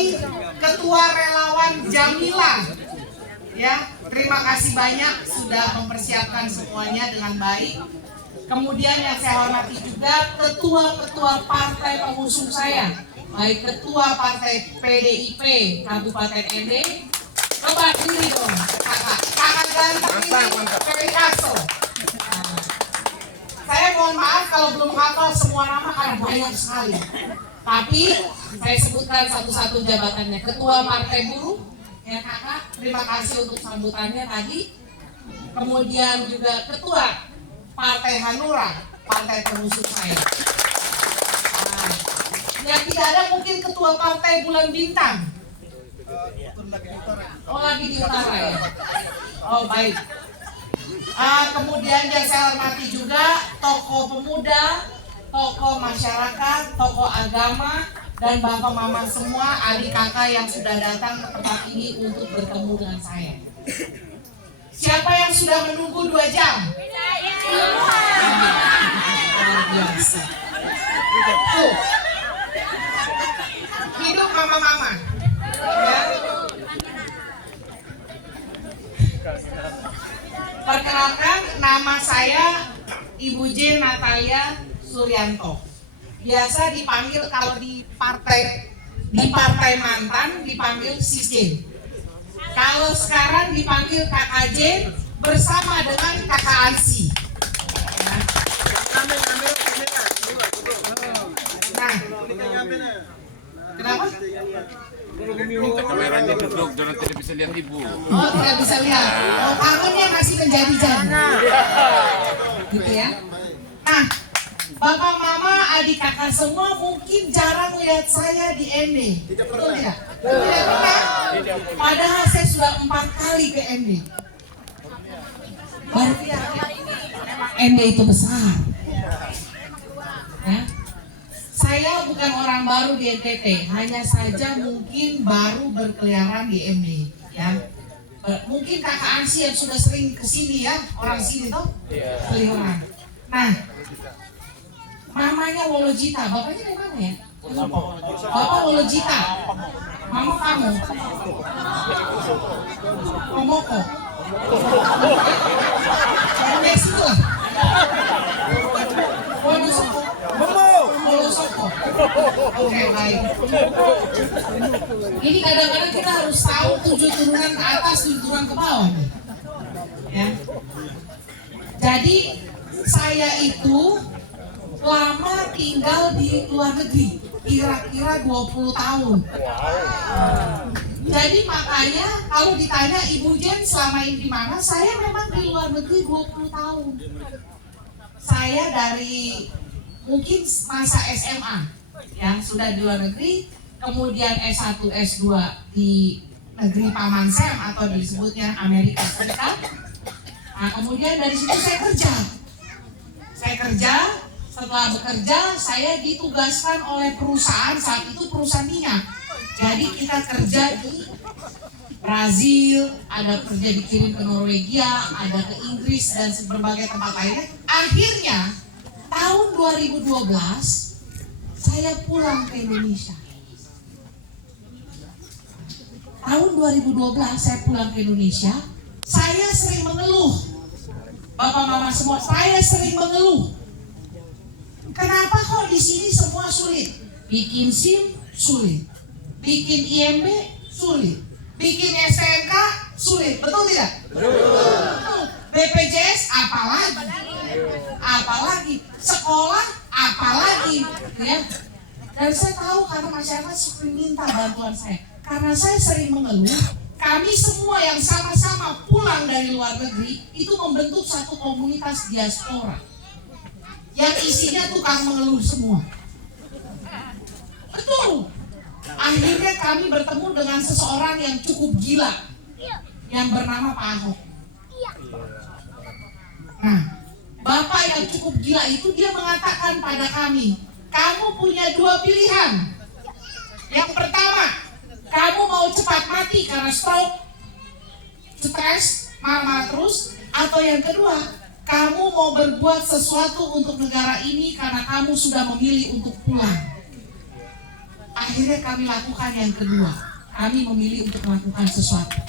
ini Ketua Relawan Jamila. Ya, terima kasih banyak sudah mempersiapkan semuanya dengan baik. Kemudian yang saya hormati juga ketua-ketua partai pengusung saya, baik ketua partai PDIP Kabupaten ND, coba diri dong, kakak ganteng ini, Ferry Kaso. Saya mohon maaf kalau belum hafal semua nama karena banyak sekali. Tapi saya sebutkan satu-satu jabatannya. Ketua Partai Buruh, ya kakak, terima kasih untuk sambutannya tadi. Kemudian juga Ketua Partai Hanura, partai pengusung saya. Nah, yang tidak ada mungkin Ketua Partai Bulan Bintang. Oh, lagi di utara ya. Oh, baik. Kemudian yang saya hormati juga tokoh pemuda, tokoh masyarakat, tokoh agama, dan bapak mama semua, adik kakak yang sudah datang ke tempat ini untuk bertemu dengan saya. Siapa yang sudah menunggu 2 jam? Luar biasa. Tuh. Hidup mama-mama. Ya. Perkenalkan, nama saya Ibu J. Natalia Suryanto. Biasa dipanggil kalau di partai mantan dipanggil Sis J. Kalau sekarang dipanggil Kakak J bersama dengan Kakak Ansi. Nah, kenapa? Minta kameranya duduk, jangan tidak bisa lihat ibu. Oh, tidak bisa lihat. Oh, kangennya masih menjadi-jadi. Gitu ya. Nah, bapak, mama, adik kakak semua mungkin jarang lihat saya di ND. Betul tidak? Tidak pernah. Padahal saya sudah 4 kali ke ND. Berarti ND itu besar. Ya. Saya bukan orang baru di NTT, hanya saja mungkin baru berkeliaran di ND. Ya. Mungkin kakak Ansi yang sudah sering kesini ya, orang sini toh, keliaran. Nah, mamanya Wolojita, bapaknya dari mana ya? Bapak Wolojita, mama kamu, Komoko, dari situ lah. Wolosoko. Oke, baik. Ini kadang-kadang kita harus tahu 7 turunan ke atas, 7 turunan ke bawah. Ya. Jadi saya itu lama tinggal di luar negeri, kira-kira 20 tahun. Jadi makanya kalau ditanya Ibu Jen selama ini di mana, saya memang di luar negeri 20 tahun. Saya dari mungkin masa SMA yang sudah di luar negeri, kemudian S1, S2 di negeri Paman Sam atau disebutnya Amerika Serikat. Nah, kemudian dari situ saya kerja. Setelah bekerja, saya ditugaskan oleh perusahaan, saat itu perusahaan minyak. Jadi kita kerja di Brazil, ada kerja dikirim ke Norwegia, ada ke Inggris dan berbagai tempat lainnya. Akhirnya tahun 2012 saya pulang ke Indonesia. Tahun 2012 saya pulang ke Indonesia. Saya sering mengeluh, bapak mama semua, saya sering mengeluh. Kenapa kok di sini semua sulit? Bikin SIM sulit, bikin IMB sulit, bikin STNK sulit, betul tidak? Betul. BPJS apalagi, sekolah apalagi, ya. Dan saya tahu karena masyarakat sering minta bantuan saya, karena saya sering mengeluh. Kami semua yang sama-sama pulang dari luar negeri itu membentuk satu komunitas diaspora yang isinya tukang mengeluh semua. Betul. Akhirnya kami bertemu dengan seseorang yang cukup gila, yang bernama Pak Ahok. Nah, bapak yang cukup gila itu dia mengatakan pada kami, kamu punya 2 pilihan. Yang pertama, kamu mau cepat mati karena stroke, stres, marah-marah terus, atau yang kedua, kamu mau berbuat sesuatu untuk negara ini karena kamu sudah memilih untuk pulang. Akhirnya kami lakukan yang kedua. Kami memilih untuk melakukan sesuatu.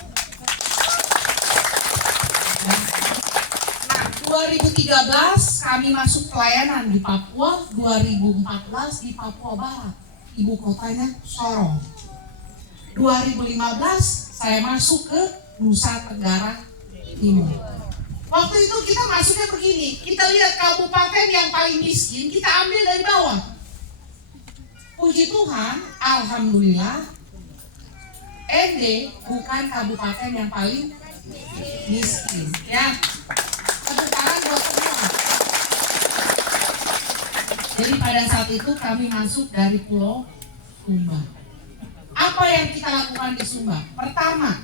Nah, 2013 kami masuk pelayanan di Papua, 2014 di Papua Barat, ibu kotanya Sorong. 2015 saya masuk ke Nusa Tenggara Timur. Waktu itu kita masuknya begini, kita lihat kabupaten yang paling miskin, kita ambil dari bawah. Puji Tuhan, alhamdulillah, ND bukan kabupaten yang paling miskin. Ya, tepuk tangan buat semua. Jadi pada saat itu kami masuk dari Pulau Sumba. Apa yang kita lakukan di Sumba? Pertama,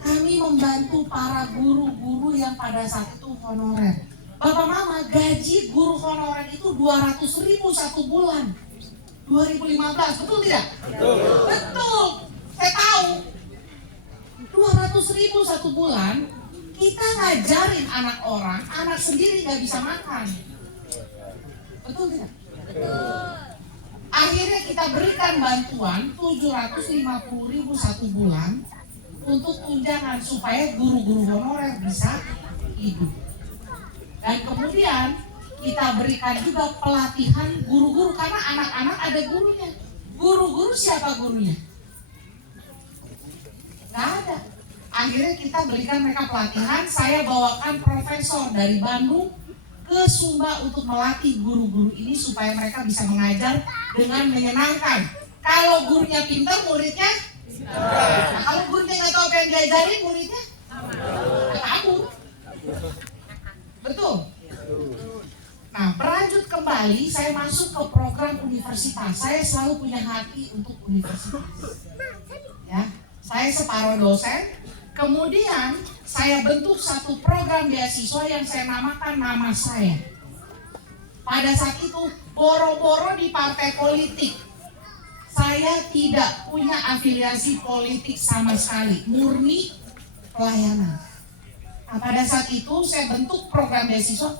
kami membantu para guru-guru yang pada saat itu honorer. Bapak Mama, gaji guru honorer itu 200.000 satu bulan. 2015, betul tidak? Betul. Saya tahu. 200.000 satu bulan, kita ngajarin anak orang, anak sendiri nggak bisa makan. Betul tidak? Akhirnya kita berikan bantuan 750.000 satu bulan untuk tunjangan supaya guru-guru honorer bisa hidup. Dan kemudian kita berikan juga pelatihan guru-guru karena anak-anak ada gurunya. Guru-guru siapa gurunya? Nggak ada. Akhirnya kita berikan mereka pelatihan. Saya bawakan profesor dari Bandung ke Sumba untuk melatih guru-guru ini supaya mereka bisa mengajar dengan menyenangkan. Kalau gurunya pintar, muridnya nah, kalau gurunya nggak tahu apa yang diajarin, muridnya kabur. Betul. Nah, berlanjut kembali, saya masuk ke program universitas. Saya selalu punya hati untuk universitas. Ya, saya separuh dosen. Kemudian saya bentuk satu program beasiswa yang saya namakan nama saya. Pada saat itu boro-boro di partai politik. Saya tidak punya afiliasi politik sama sekali, murni pelayanan. Nah, pada saat itu saya bentuk program beasiswa.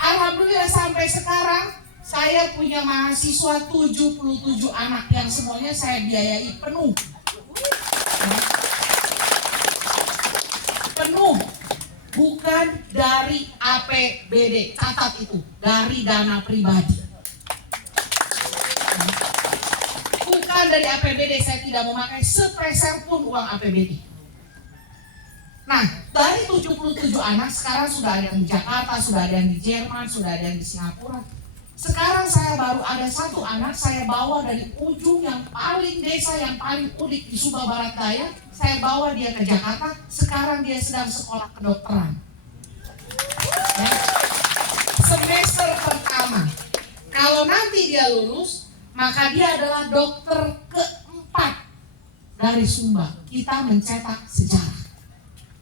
Alhamdulillah sampai sekarang saya punya mahasiswa 77 anak yang semuanya saya biayai penuh. Penuh, bukan dari APBD, catat itu, dari dana pribadi. Bukan dari APBD, saya tidak memakai sepeser pun uang APBD. Nah, dari 77 anak sekarang sudah ada yang di Jakarta, sudah ada yang di Jerman, sudah ada yang di Singapura. Sekarang saya baru ada satu anak saya bawa dari ujung yang paling desa yang paling unik di Sumba Barat Daya. Saya bawa dia ke Jakarta, sekarang dia sedang sekolah kedokteran. Ya. Semester pertama. Kalau nanti dia lulus, maka dia adalah dokter keempat dari Sumba. Kita mencetak sejarah.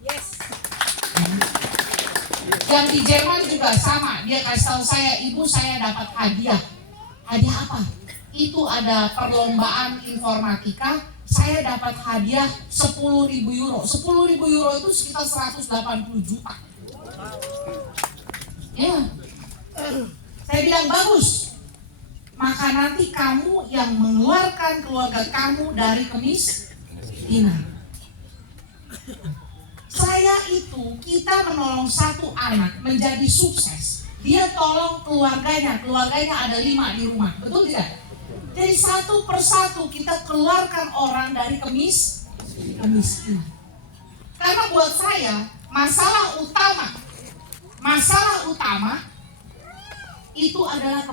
Yes. Yang di Jerman juga sama. Dia kasih tahu saya, ibu saya dapat hadiah. Hadiah apa? Itu ada perlombaan informatika. Saya dapat hadiah 10.000 euro. 10.000 euro itu sekitar 180 juta. Ya. Saya bilang bagus. Maka nanti kamu yang mengeluarkan keluarga kamu dari kemiskinan. Saya itu, kita menolong satu anak menjadi sukses. Dia tolong keluarganya ada 5 di rumah, betul tidak? Jadi satu persatu kita keluarkan orang dari kemiskinan. Karena buat saya, masalah utama itu adalah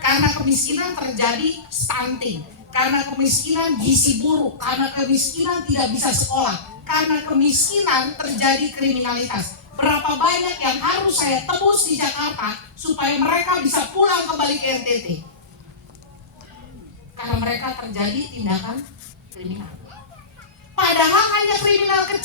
karena kemiskinan terjadi stunting, karena kemiskinan gizi buruk, karena kemiskinan tidak bisa sekolah. Karena kemiskinan terjadi kriminalitas. Berapa banyak yang harus saya tebus di Jakarta supaya mereka bisa pulang kembali ke NTT. Karena mereka terjadi tindakan kriminal. Padahal hanya kriminal kecil.